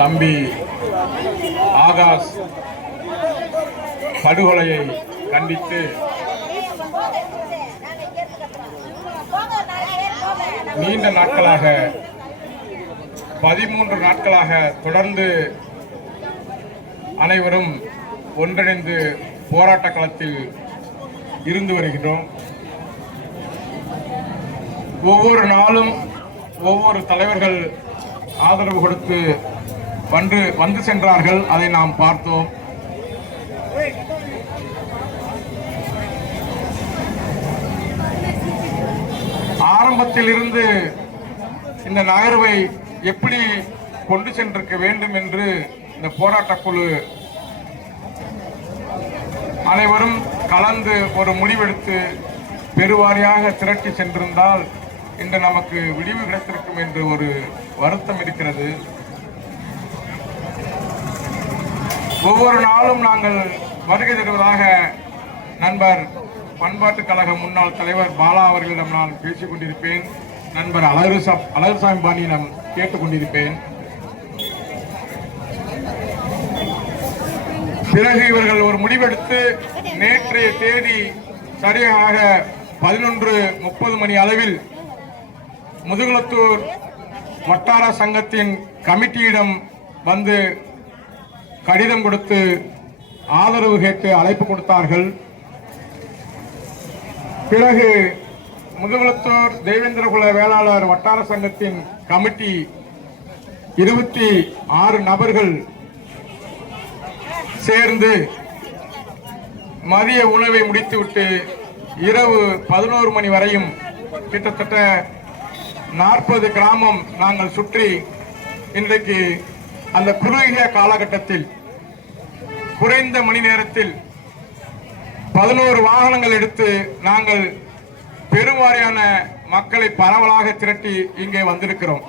தம்பி ஆகாஷ் படுகொலையை கண்டித்து நீண்ட நாட்களாக 13 நாட்களாக தொடர்ந்து அனைவரும் ஒன்றிணைந்து போராட்ட களத்தில் இருந்து வருகிறோம். ஒவ்வொரு நாளும் ஒவ்வொரு தலைவர்கள் ஆதரவு கொடுத்து வந்து சென்றார்கள். அதை நாம் பார்த்தோம். ஆரம்பத்தில் இருந்து இந்த நகர்வை எப்படி கொண்டு சென்றிருக்க வேண்டும் என்று இந்த போராட்ட குழு அனைவரும் கலந்து ஒரு முடிவெடுத்து பெருவாரியாக திரட்டி சென்றிருந்தால் இன்று நமக்கு விடிவு கிடைத்திருக்கும் என்று ஒரு வருத்தம் இருக்கிறது. ஒவ்வொரு நாளும் நாங்கள் வருகை தருவதாக நண்பர் பண்பாட்டுக் கழக முன்னாள் தலைவர் பாலா அவர்களிடம் நான் பேசிக் கொண்டிருப்பேன். நண்பர் அழகுசாமி பாணியிடம் கேட்டுக் கொண்டிருப்பேன். பிறகு இவர்கள் ஒரு முடிவெடுத்து நேற்றைய தேதி சரியாக 11:30 மணி அளவில் முதுகுளத்தூர் வட்டார சங்கத்தின் கமிட்டியிடம் வந்து கடிதம் கொடுத்து ஆதரவு கேட்டு அழைப்பு கொடுத்தார்கள். பிறகு முதுகுளத்தூர் தேவேந்திரகுல வேளாளர் வட்டார சங்கத்தின் கமிட்டி 26 நபர்கள் சேர்ந்து மதிய உணவை முடித்துவிட்டு இரவு 11 மணி வரையும் கிட்டத்தட்ட 40 கிராமம் நாங்கள் சுற்றி இன்றைக்கு அந்த குறுகிய காலகட்டத்தில் குறைந்த மணி நேரத்தில் 11 வாகனங்கள் எடுத்து நாங்கள் பெருவாரியான மக்களை பரவலாக திரட்டி இங்கே வந்திருக்கிறோம்.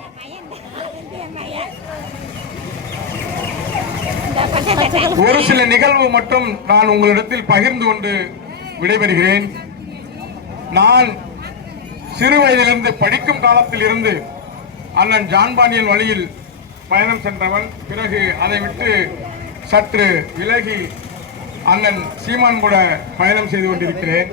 ஒரு சில நிகழ்வு மட்டும் நான் உங்களிடத்தில் பகிர்ந்து கொண்டு விடைபெறுகிறேன். நான் சிறு வயதிலிருந்து படிக்கும் காலத்தில் இருந்து அண்ணன் ஜான்பாண்டியன் வழியில் பயணம் சென்றவன். பிறகு அதை விட்டு சற்று விலகி அண்ணன் சீமான் கூட பயணம் செய்து கொண்டிருக்கிறேன்.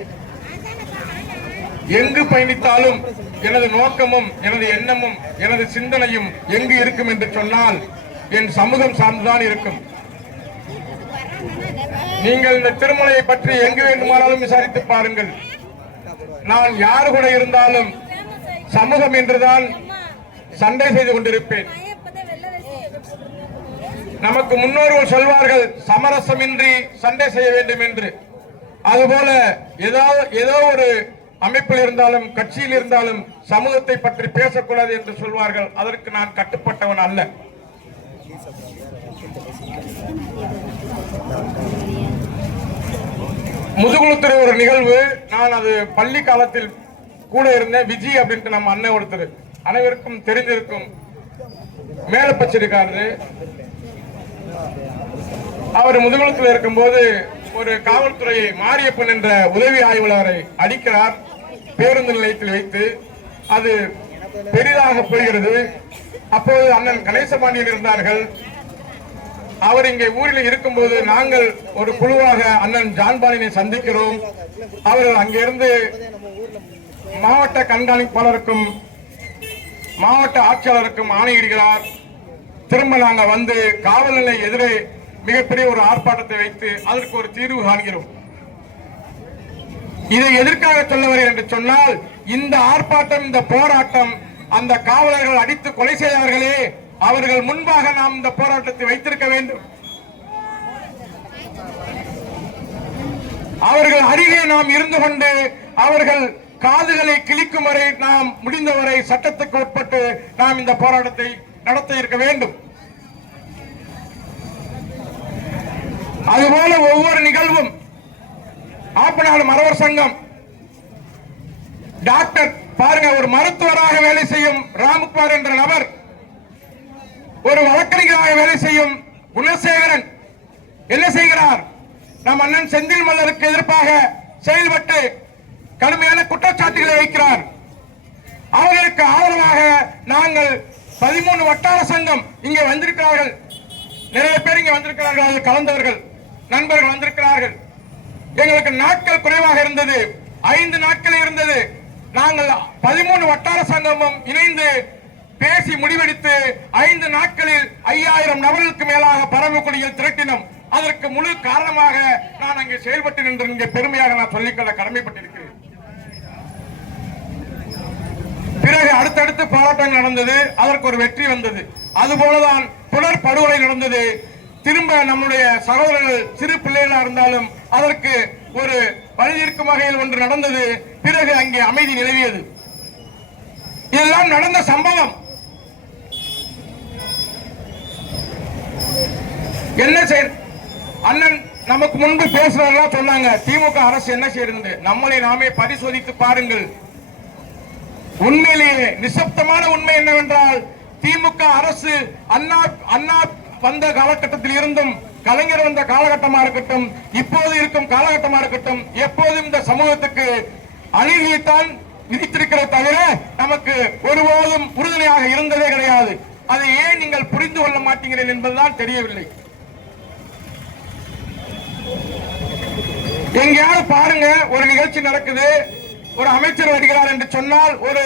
எங்கு பயணித்தாலும் எனது நோக்கமும் எனது எண்ணமும் எனது சிந்தனையும் எங்கு இருக்கும் என்று சொன்னால் என் சமூகம் சார்ந்துதான் இருக்கும். நீங்கள் இந்த திருமலையை பற்றி எங்கு வேண்டுமானாலும் விசாரித்து பாருங்கள். நான் யாரு கூட இருந்தாலும் சமூகம் என்றுதான் சண்டை செய்து கொண்டிருப்பேன். நமக்கு முன்னோர்கள் சொல்வார்கள் சமரசமின்றி சண்டை செய்ய வேண்டும் என்று. அதுபோல ஏதோ ஒரு அமைப்பில் இருந்தாலும் கட்சியில் இருந்தாலும் சமூகத்தை பற்றி பேசக்கூடாது என்று சொல்வார்கள். அதற்கு நான் கட்டுப்பட்டவன் அல்ல. முதுகுளத்தூர் ஒரு நிகழ்வு, நான் அது பள்ளி காலத்தில் கூட இருந்தேன். விஜி அப்படின்ட்டு நம்ம அண்ணன் ஒருத்தர் அனைவருக்கும் தெரிஞ்சிருக்கும், மேலப்பச்சிருக்காரு. அவர் முதுகுளத்தில் இருக்கும்போது ஒரு காவல்துறை மாரியப்பன் என்ற உதவி ஆய்வாளரை அடிக்கிறார் பேருந்து நிலையத்தில் வைத்து. அது பெரிதாக போகிறது. அப்போது அண்ணன் கணேசபாண்டியன் இருந்தார்கள். அவர் இங்கே ஊரில் இருக்கும்போது நாங்கள் ஒரு குழுவாக அண்ணன் ஜான்பாண்டியனை சந்திக்கிறோம். அவர்கள் அங்கிருந்து மாவட்ட கண்காணிப்பாளருக்கும் மாவட்ட ஆட்சியாளருக்கும் ஆணையிடுகிறார். திரும்ப நாங்கள் வந்து காவல் நிலைய எதிரே மிகப்பெரிய ஒரு ஆர்ப்பாட்டத்தை வைத்து அதற்கு ஒரு தீர்வு காண்கிறோம். இதை எதற்காக சொல்ல வருகிறேன் என்று சொன்னால், இந்த ஆர்ப்பாட்டம், இந்த போராட்டம் அந்த காவலர்கள் அடித்து கொலை செய்தார்களே, அவர்கள் முன்பாக நாம் இந்த போராட்டத்தை வைத்திருக்க வேண்டும். அவர்கள் அருகே நாம் இருந்து கொண்டு அவர்கள் காதுகளை கிழிக்கும் வரை நாம் முடிந்தவரை சட்டத்துக்கு உட்பட்டு நாம் இந்த போராட்டத்தை நடத்த இருக்க வேண்டும். அதுபோல ஒவ்வொரு நிகழ்வும் ஆப்பநாடு மறவர் சங்கம் டாக்டர் பாருங்க, ஒரு மருத்துவராக வேலை செய்யும் ராம்குமார் என்ற நபர், ஒரு வழக்கறிஞராக வேலை செய்யும் குணசேகரன் என்ன செய்கிறார்? நம் அண்ணன் செந்தில் மல்லருக்கு எதிர்ப்பாக செயல்பட்டு கடுமையான குற்றச்சாட்டுகளை வைக்கிறார். அவர்களுக்கு ஆதரவாக நாங்கள் 13 வட்டார சங்கம் இங்கே வந்திருக்கிறார்கள். நிறைய பேர் இங்கே வந்திருக்கிறார்கள், கலந்தவர்கள் நண்பர்கள் வந்திருக்கிறார்கள். எங்களுக்கு நாட்கள் குறைவாக இருந்தது, 5 நாட்கள் இருந்தது. நாங்கள் 13 வட்டார சங்கமும் இணைந்து பேசி முடிவெடுத்து 5 நாட்களில் 5000 நபர்களுக்கு மேலாக பரமக்குடியில் திரட்டினோம். அதற்கு முழு காரணமாக நான் அங்கே செயல்பட்டு நின்று பெருமையாக நான் சொல்லிக்கொள்ள கடமைப்பட்டிருக்கிறேன். பிறகு அடுத்தடுத்து போராட்டங்கள் நடந்தது, அதற்கு ஒரு வெற்றி வந்தது. அதுபோலதான் புலர் படுகொலை நடந்தது. திரும்ப நம்முடைய சகோதரர்கள் சிறு பிள்ளைகளாக இருந்தாலும் அதற்கு ஒரு பழிதீர்க்கும் வகையில் ஒன்று நடந்தது. பிறகு அங்கே அமைதி நிலவியது. இதெல்லாம் நடந்த சம்பவம். என்ன செய்ய அண்ணன் நமக்கு முன்பு பேசுறதா சொன்னாங்க, திமுக அரசு என்ன செய்யறது? நம்மளை நாமே பரிசோதித்து பாருங்கள். உண்மையிலேயே நிசப்தமான உண்மை என்னவென்றால், திமுக அரசு அண்ணா வந்த காலகட்டத்தில் இருந்தும், கலைஞர் வந்த காலகட்டமா இருக்கட்டும், இப்போது இருக்கும் காலகட்டமா இருக்கட்டும், எப்போதும் இந்த சமூகத்துக்கு அநீதியைத்தான் விதித்திருக்கிற தவிர நமக்கு ஒருபோதும் உறுதுணையாக இருந்ததே கிடையாது. அதை ஏன் நீங்கள் புரிந்து கொள்ள மாட்டீங்களேன் என்பதுதான் தெரியவில்லை. எங்கேயாவது பாருங்க, ஒரு நிகழ்ச்சி நடக்குது, ஒரு அமைச்சர் வருகிறார் என்று சொன்னால் ஒரு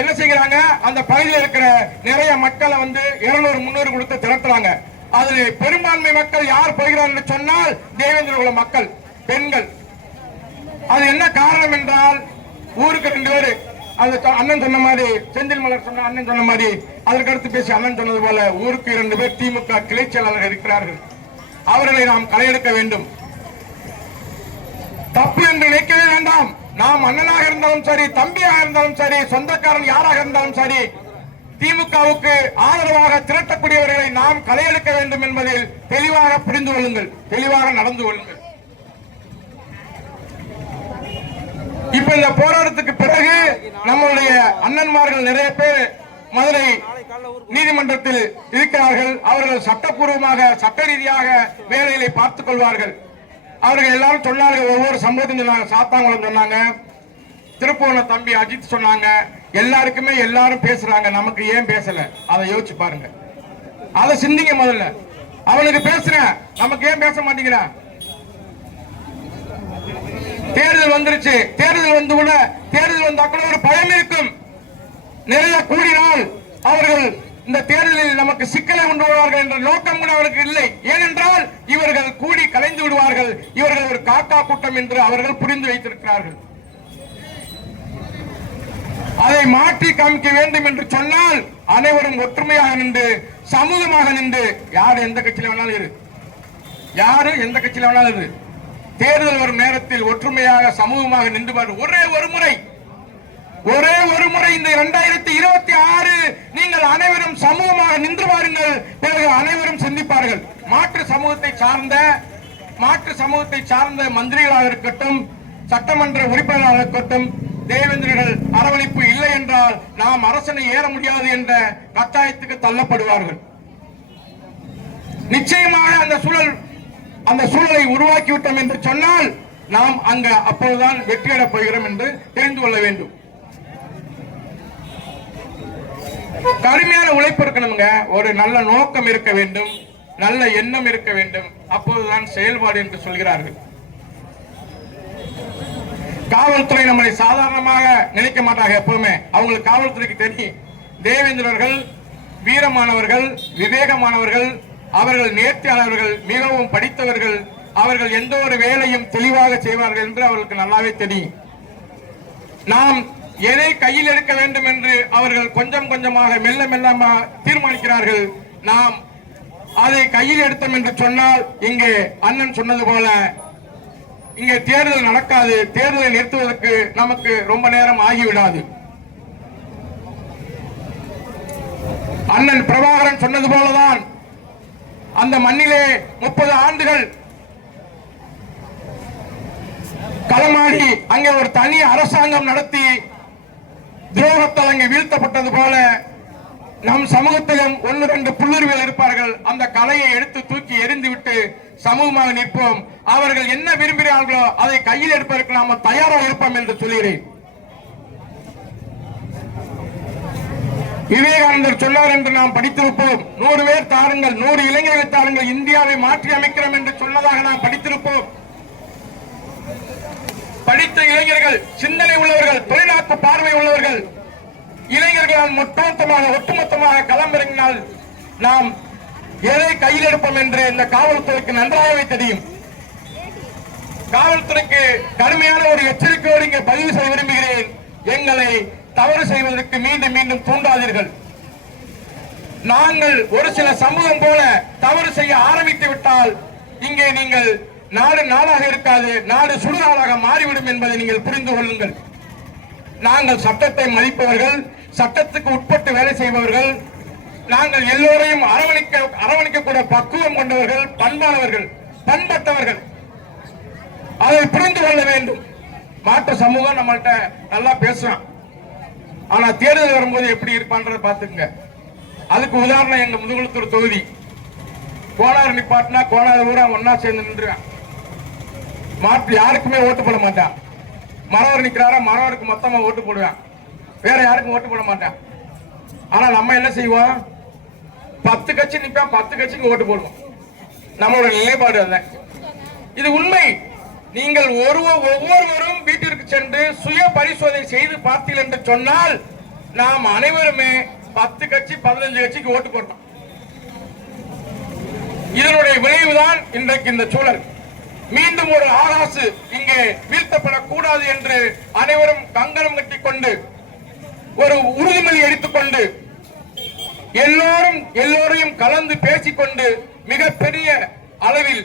என்ன செய்கிறாங்க, அந்த பகுதியில் இருக்கிற நிறைய மக்களை 200-300 கொடுத்து திரட்டுறாங்க. அதில் பெரும்பான்மை மக்கள் யார் போகிறார் என்று சொன்னால் தேவேந்திர குல மக்கள், பெண்கள். அது என்ன காரணம் என்றால், ஊருக்கு 2 பேரு, அது அண்ணன் சொன்ன மாதிரி, செந்தில் மலர் சொன்ன அண்ணன் சொன்ன மாதிரி, அதற்கு அடுத்து பேசி அண்ணன் சொன்னது போல ஊருக்கு 2 பேர் திமுக கிளை செயலாளர்கள் இருக்கிறார்கள். அவர்களை நாம் களையெடுக்க வேண்டும். தப்பு என்று நினைக்கவே வேண்டாம். நாம் அண்ணனாக இருந்தாலும் சரி, தம்பியாக இருந்தாலும் சரி, சொந்தக்காரன் யாராக இருந்தாலும் சரி, திமுகவுக்கு ஆதரவாக திரட்டக்கூடியவர்களை நாம் களையெடுக்க வேண்டும் என்பதில் தெளிவாக புரிந்து கொள்ளுங்கள், தெளிவாக நடந்து கொள்ளுங்கள். இப்ப இந்த போராட்டத்துக்கு பிறகு நம்முடைய அண்ணன்மார்கள் நிறைய பேர் மதுரை நீதிமன்றத்தில் இருக்கிறார்கள். அவர்கள் சட்டப்பூர்வமாக சட்ட ரீதியாக வேலைகளை பார்த்துக் கொள்வார்கள். அவர்கள் எல்லாரும் சொன்னார்கள், ஒவ்வொரு சம்பவத்தையும் சொன்னாங்க. சாத்தாங்குளம் சொன்னாங்க, திருப்பூர்ல தம்பி அஜித் சொன்னாங்க. எல்லாருக்குமே எல்லாரும் பேசுறாங்க, நமக்கு ஏன் பேசல? அதை யோசிச்சு பாருங்க, அதை சிந்திங்க. முதல்ல அவனுக்கு பேசுறேன், நமக்கு ஏன் பேச மாட்டேங்கிற? தேர்தல் வந்துருச்சு, தேர்தல் வந்து கூட தேர்தல் வந்தா கூட ஒரு பயம் இருக்கும். நிறைய கூடினால் அவர்கள் இந்த தேர்தலில் நமக்கு சிக்கலை உண்டு வருவார்கள் என்ற நோக்கம் கூட அவருக்கு இல்லை. ஏனென்றால் இவர்கள் கூடி கலைந்து விடுவார்கள், இவர்கள் ஒரு காக்கா கூட்டம் என்று அவர்கள் புரிந்து வைத்திருக்கிறார்கள். அதை மாற்றி காமிக்க வேண்டும் என்று சொன்னால் அனைவரும் ஒற்றுமையாக நின்று, சமூகமாக நின்று, யார் எந்த கட்சியில வேணாலும் இரு, யாரு எந்த கட்சியில வேணாலும் இரு, தேர்தல் வரும் நேரத்தில் ஒற்றுமையாக சமூகமாக நின்று பாரு. ஒரே ஒரு முறை இந்த 2026 நீங்கள் அனைவரும் சமூகமாக நின்று பாருங்கள். பிறகு அனைவரும் சிந்திப்பார்கள். மாற்று சமூகத்தை சார்ந்த மந்திரிகளாக இருக்கட்டும், சட்டமன்ற உறுப்பினர்களாக இருக்கட்டும், தேவேந்திரர்கள் அரவணைப்பு இல்லை என்றால் நாம் அரசனை ஏற முடியாது என்ற கட்டாயத்துக்கு தள்ளப்படுவார்கள். நிச்சயமாக அந்த சூழலை உருவாக்கிவிட்டோம் என்று சொன்னால் நாம் அப்போதுதான் வெற்றியட போகிறோம் என்று தெரிந்து கொள்ள வேண்டும். கடுமையான உழைப்பு இருக்கணுங்க, ஒரு நல்ல நோக்கம் இருக்க வேண்டும், நல்ல எண்ணம் இருக்க வேண்டும், அப்போதுதான் செயல்பாடு என்று சொல்கிறார்கள். காவல்துறை நம்மளை சாதாரணமாக நினைக்க மாட்டாங்க. எப்பவுமே அவங்களுக்கு காவல்துறைக்கு தெரியும், தேவேந்திரர்கள் வீரமானவர்கள், விவேகமானவர்கள், அவர்கள் நேர்த்தியாளர்கள், மிகவும் படித்தவர்கள், அவர்கள் எந்த ஒரு வேலையும் தெளிவாக செய்வார்கள் என்று அவர்களுக்கு நல்லாவே தெரியும். நாம் எதை கையில் எடுக்க வேண்டும் என்று அவர்கள் கொஞ்சம் கொஞ்சமாக மெல்ல மெல்ல தீர்மானிக்கிறார்கள். நாம் அதை கையில் எடுத்தோம் என்று சொன்னால் இங்கே அண்ணன் சொன்னது போல இங்கே தேர்தல் நடக்காது. தேர்தலை நிறுத்துவதற்கு நமக்கு ரொம்ப நேரம் ஆகிவிடாது. அண்ணன் பிரபாகரன் சொன்னது போலதான் அந்த மண்ணிலே 30 ஆண்டுகள் களமாடி அங்கே ஒரு தனி அரசாங்கம் நடத்தி துரோகத்தால் அங்கே வீழ்த்தப்பட்டது போல நம் சமூகத்திலும் 1-2 புல்லுருவிகள் இருப்பார்கள். அந்த கலையை எடுத்து தூக்கி எறிந்துவிட்டு சமூகமாக நிற்போம். அவர்கள் என்ன விரும்புகிறார்களோ அதை கையில் எடுப்பதற்கு நாம தயாராக இருப்போம் என்று சொல்கிறேன். விவேகானந்தர் சொன்னார் என்று நாம் படித்திருப்போம். 100 பேர் தாருங்கள், 100 இளைஞர்களை தாருங்கள், இந்தியாவை மாற்றி அமைக்கிறோம் என்று சொன்னதாக நாம் படித்திருப்போம். படித்த இளைஞர்கள், சிந்தனை உள்ளவர்கள், தொழில்நுட்ப பார்வை உள்ளவர்கள் இளைஞர்களால் ஒட்டுமொத்தமாக களமிறங்கினால் நாம் எதை கையில் எடுப்போம் என்று இந்த காவல்துறைக்கு நன்றாகவே தெரியும். காவல்துறைக்கு கடுமையான ஒரு எச்சரிக்கையோடு இங்கே பதிவு செய்ய விரும்புகிறேன். எங்களை தவறு செய்வதற்கு மீண்டும் மீண்டும் தூண்டாதீர்கள். நாங்கள் ஒரு சில சமூகம் போல தவறு செய்ய ஆரம்பித்து விட்டால் இங்கே நீங்கள் நாடு நாடாக இருக்காது, நாடு சுடுநாடாக மாறிவிடும் என்பதை நீங்கள் புரிந்து கொள்ளுங்கள். நாங்கள் சட்டத்தை மதிப்பவர்கள், சட்டத்துக்கு உட்பட்டு வேலை செய்பவர்கள், நாங்கள் எல்லோரையும் அரவணைக்கக்கூடிய பக்குவம் கொண்டவர்கள், பண்பானவர்கள், பண்பட்டவர்கள். அதை புரிந்து கொள்ள வேண்டும். மாற்று சமூகம் நம்மள்ட்ட நல்லா பேசுறான், ஆனா தேர்தல் வரும்போது எப்படி இருப்பான்றத பாத்துங்க. அதுக்கு உதாரணம் எங்க முதுகுளத்தூர் தொகுதி. கோனார் நிப்பாட்டினா கோனார் ஊரா ஒன்னா சேர்ந்து நின்றுறான். மாற்று யாருக்குமே ஓட்டு போட மாட்டான். மரவர் நிக்கிறாரா, மரவருக்கு மொத்தமா ஓட்டு போடுவான், வேற யாருக்கும் ஓட்டு போட மாட்டான். ஆனா நம்ம என்ன செய்வோம், 10 கட்சி நிற்பான், 10 கட்சிக்கு ஓட்டு போடுவோம். நம்மளோட நிலைப்பாடு அல்ல, இது உண்மை. நீங்கள் ஒவ்வொருவரும் வீட்டிற்கு சென்று சுய பரிசோதனை செய்து பார்த்தீர்கள் என்று சொன்னால் நாம் அனைவருமே 10 கட்சி 15 கட்சிக்கு ஓட்டு போட்டோம். இதனுடைய விளைவுதான் இன்றைக்கு இந்த சூழல். மீண்டும் ஒரு ஆகாசு இங்கே வீழ்த்தப்படக்கூடாது என்று அனைவரும் கங்கணம் கட்டிக் கொண்டு ஒரு உறுதிமொழி எடுத்துக்கொண்டு எல்லோரையும் கலந்து பேசிக்கொண்டு மிகப்பெரிய அளவில்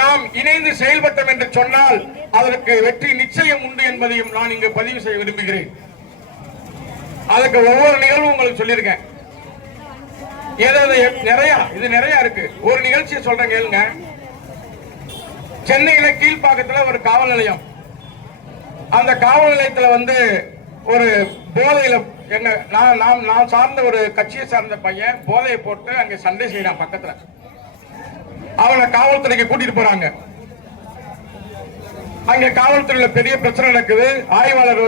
நாம் இணைந்து செயல்பட்டோம் என்று சொன்னால் அதற்கு வெற்றி நிச்சயம் உண்டு என்பதையும் நான் இங்கு பதிவு செய்ய விரும்புகிறேன். அதுக்கு ஒவ்வொரு நிகழ்வும் உங்களுக்கு சொல்லியிருக்கேன். நிறைய இருக்கு. ஒரு நிகழ்ச்சியை சொல்றேன் கேளுங்க. சென்னையில கீழ்ப்பாக்கத்துல ஒரு காவல் நிலையம். அந்த காவல் நிலையத்துல ஒரு போதையில நான் சார்ந்த ஒரு கட்சியை சார்ந்த பையன் போதையை போட்டு அங்க சண்டை செய்யறான் பக்கத்துல. அவனை காவல்துறைக்கு கூட்டிட்டு போறாங்க. அங்க காவல்துறையில பெரிய பிரச்சனை நடக்குது. ஆய்வாளர்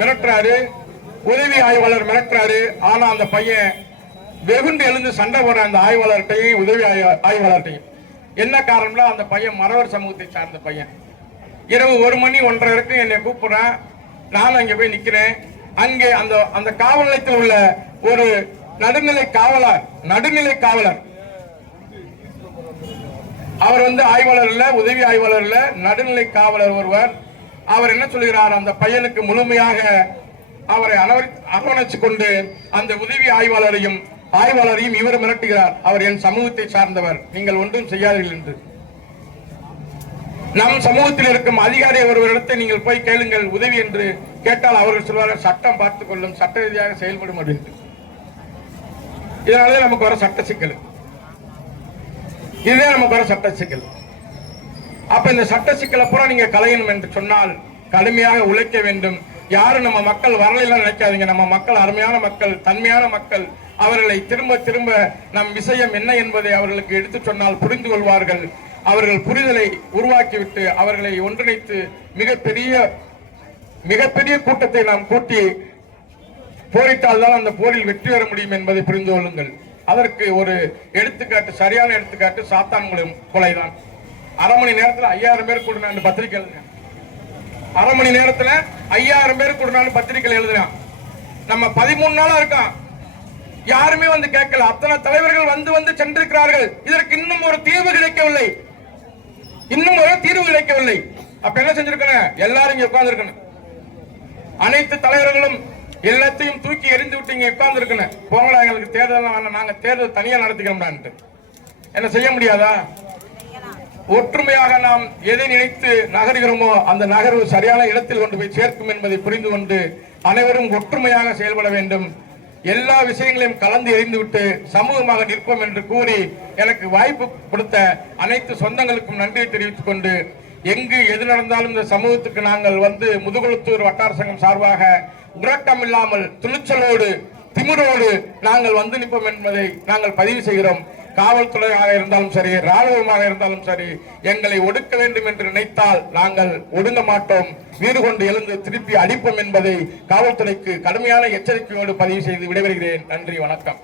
மிரட்டுறாரு, உதவி ஆய்வாளர் மிரட்டுறாரு. ஆனா அந்த பையன் வெகுண்டு எழுந்து சண்டை போற அந்த ஆய்வாளர்கிட்டையும் உதவி ஆய்வாளர்கிட்டையும். என்ன காரணம்னா அந்த பையன் மறவர் சமூகத்தை சார்ந்த பையன். இரவு 1 மணி 1:30 இருக்கு என்னை கூப்பிடுறான். நான் அங்க போய் நிக்கிறேன். அங்கே அந்த காவல் நிலையத்தில் உள்ள ஒரு நடுநிலை காவலர், அவர் ஆய்வாளர் இல்ல, உதவி ஆய்வாளர் இல்ல, நடுநிலை காவலர் ஒருவர். அவர் என்ன சொல்கிறார், அந்த பையனுக்கு முழுமையாக அவரை அரவணைச்சு கொண்டு அந்த உதவி ஆய்வாளரையும் இவர் மிரட்டுகிறார். அவர் என் சமூகத்தை சார்ந்தவர், நீங்கள் ஒன்றும் செய்யாதீர்கள் என்று. நம் சமூகத்தில் இருக்கும் அதிகாரி ஒருவரிடத்தை நீங்கள் போய் கேளுங்கள் உதவி என்று கேட்டால் அவர்கள் சொல்வார்கள் சட்டம் பார்த்துக் கொள்ளும், சட்ட ரீதியாக செயல்படும் அப்படின்னு. இதனாலே நமக்கு வர சட்ட சிக்கல், இதுவே நமக்கு வர சட்ட சிக்கல். அப்ப இந்த சட்ட சிக்கலை பூரா நீங்க களையணும் என்று சொன்னால் கடுமையாக உழைக்க வேண்டும். யாரும் நம்ம மக்கள் வரலாம் நினைக்காதீங்க. நம்ம மக்கள் அருமையான மக்கள், தன்மையான மக்கள். அவர்களை திரும்ப திரும்ப நம் விஷயம் என்ன என்பதை அவர்களுக்கு எடுத்து சொன்னால் புரிந்து கொள்வார்கள். அவர்கள் புரிதலை உருவாக்கிவிட்டு அவர்களை ஒன்றிணைத்து மிகப்பெரிய கூட்டத்தை நாம் கூட்டி போரிட்டால் தான் அந்த போரில் வெற்றி பெற முடியும் என்பதை புரிந்து கொள்ளுங்கள். அதற்கு ஒரு எடுத்துக்காட்டு, சரியான எடுத்துக்காட்டு சாத்தான்குளம் கொலைதான். அரை மணி நேரத்தில் 5000 பேர் கூடினான்னு பத்திரிகை எழுதுறேன். அரை மணி நேரத்தில் 5000 பேர் கூடினான்னு பத்திரிகை எழுதுறான். நம்ம 13 நாளா இருக்கான், யாருமே கேட்கல. அத்தனை தலைவர்கள் வந்து சென்றிருக்கிறார்கள். இதற்கு இன்னும் ஒரு தீர்வு கிடைக்கவில்லை. அப்ப என்ன செஞ்சிருக்கணும், எல்லாரும் இங்க உட்கார்ந்து இருக்கணும். அனைத்து தலைவர்களும் எல்லாத்தையும் தூக்கி எரிந்து விட்டு இங்க உட்கார்ந்து இருக்கணும். போங்களா, எங்களுக்கு தேர்தல் வேணாம், நாங்க தேர்தல் தனியா நடத்திக்கிறோம். என்ன செய்ய முடியாதா? ஒற்றுமையாக நாம் எதை நினைத்து நகர்கிறோமோ அந்த நகர்வு சரியான இடத்தில் கொண்டு போய் சேர்க்கும் என்பதை புரிந்து கொண்டு அனைவரும் ஒற்றுமையாக செயல்பட வேண்டும். எல்லா விஷயங்களையும் கலந்து எறிந்துவிட்டு சமூகமாக நிற்போம் என்று கூறி எனக்கு வாய்ப்பு கொடுத்த அனைத்து சொந்தங்களுக்கும் நன்றியை தெரிவித்துக் கொண்டு, எங்கு எது நடந்தாலும் இந்த சமூகத்துக்கு நாங்கள் முதுகுளத்தூர் வட்டார சங்கம் சார்பாக உறக்கம் இல்லாமல் துணிச்சலோடு திமிரோடு நாங்கள் நிற்போம் என்பதை நாங்கள் பதிவு செய்கிறோம். காவல்துறையாக இருந்தாலும் சரி, ராணுவமாக இருந்தாலும் சரி, எங்களை ஒடுக்க வேண்டும் என்று நினைத்தால் நாங்கள் ஒடுங்க மாட்டோம், வீடு கொண்டு எழுந்து திருப்பி அடிப்போம் என்பதை காவல்துறைக்கு கடுமையான எச்சரிக்கையோடு பதிவு செய்து விடைபெறுகிறேன். நன்றி, வணக்கம்.